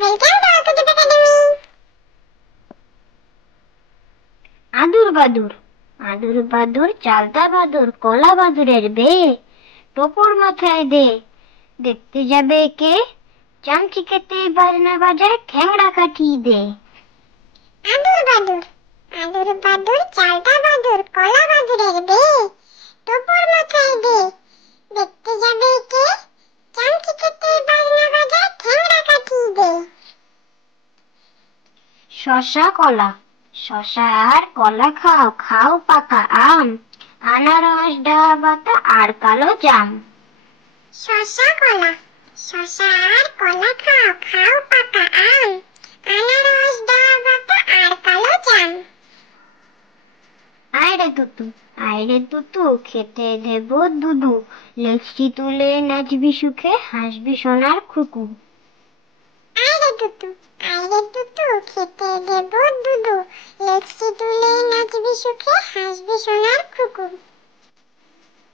Welcome to Alphabet Academy. আদুর বাদুর আদুর বাদুর চালতা বাদুর কলা বাদুরের বে টোপর মাথায় দে দেখতে যাবে কে চামচিকেতে বাজনা বাজায় ঠ্যাংড়া কাঠি দে আদুর বাদুর চালতা বাদুর কলা বাদুরের বে টোপর মাথায় দে দেখতে যাবে কে চামচিকেতে বাজনা বাজায় ঠ্যাংড়া কাঠি দে শশা কলা শশা আর কলা খাও খাও পাকা আম আনারস ডাব বাতা আর কালো জাম শশা আর কলা খাও খাও পাকা আম আনারস ডাব বাতা আর কালো জাম আয়রে তুতু খেতে দেব দুদু লেচি তুলে নাচবি সুখে হাসবি সোনার খুকু আয়রে তুতু খেতে দেব দুদু লেচি তুলে নাচবি সুখে হাসবি সোনার খুকু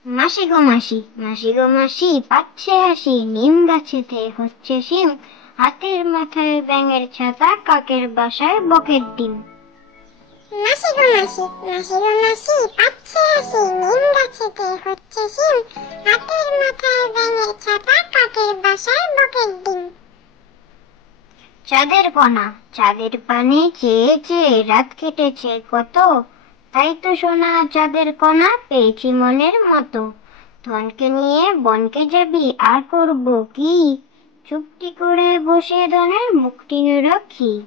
মাসি গো মাসি পাচ্ছে হাসি নিম গাছেতে হচ্ছে শিম হাতের মাথায় ব্যাঙের ছাতা কাকের বাসায় বকের ডিম মাসি গো মাসি পাচ্ছে হাসি নিম গাছেতে হচ্ছে শিম হাতের মাথায় ব্যাঙের ছাতা কাকের বাসায় বকের ডিম চাঁদের পানে চেয়ে চেয়ে রাত কেটেছে কত তাই তো সোনা চাঁদের কণা পেয়েছি মনের মতো ধনকে নিয়ে বনকে যাবি আর করব কি চুপটি করে বসে ধনের মুক্তি রক্ষী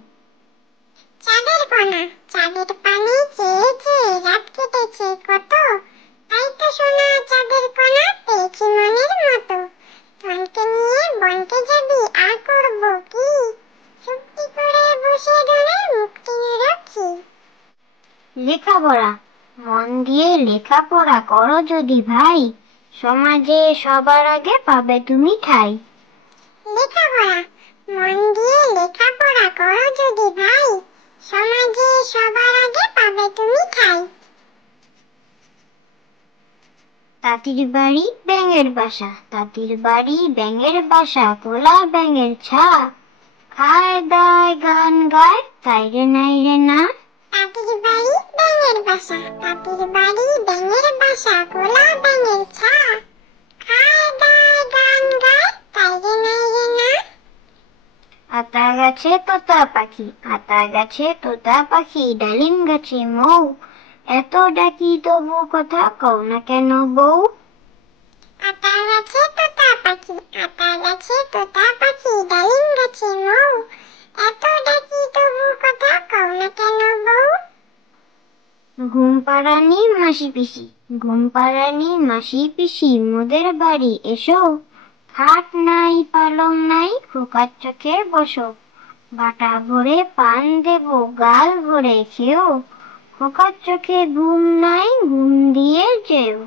চাঁদের পানে চেয়ে চেয়ে রাত কেটেছে কত তাই তো সোনা চাঁদের কণা পেয়েছি মনের মতো ধনকে নিয়ে বনকে যাবি আর করব কি চুপটি করে বসে ধনের মুক্তি রক্ষী লেখাপড়া মন দিয়ে লেখাপড়া করো যদি ভাই সমাজে সবার আগে পাবে তুমি ঠাঁই লেখাপড়া মন দিয়ে লেখাপড়া করো যদি ভাই সমাজে সবার আগে পাবে তুমি ঠাঁই তাঁতির বাড়ি ব্যাঙের বাসা কোলা ব্যাঙের ছা খায় দায় গান গায় তাই রে নাই রে না তাঁতির বাড়ি ব্যাঙের বাসা কোলা ব্যাঙের ছা খায় দায় গান গায় তাই রে নাই রে না আতা গাছে তোতা পাখি ডালিম গাছে মৌ এত ডাকি তবু কথা কও না কেন বউ আতা গাছে তোতা পাখি ডালিম গাছে মৌ এত ডাকি তবু কথা কও না কেন বউ ঘুম পাড়ানি মাসি পিসি মোদের বাড়ি এসো খাট নাই পালং নাই খোকার চোখে বসো বাটা ভরে পান দেব গাল ভরে খেও খোকার চোখে ঘুম নাই ঘুম দিয়ে যেও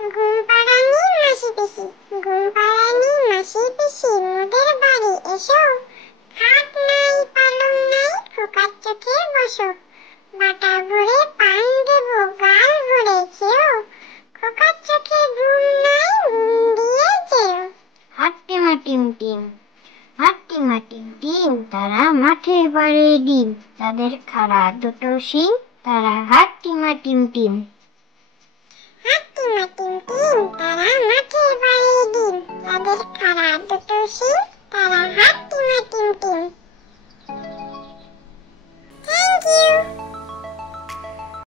ঘুম পাড়ানি মাসি পিসি মোদের বাড়ি এসো খাট নাই পালং নাই খোকার চোখে বসো বাটা ভরে পান দেব গাল ভরে খেও খোকার চোখে ঘুম নাই ঘুম দিয়ে যেও হাট্টিমা টিম তারা মাঠে পাড়ে ডিম তাদের খাড়া দুটো শিং তারা হাট্টিমা টিম তারা মাঠে পাড়ে ডিম তাদের খাড়া দুটো শিং তারা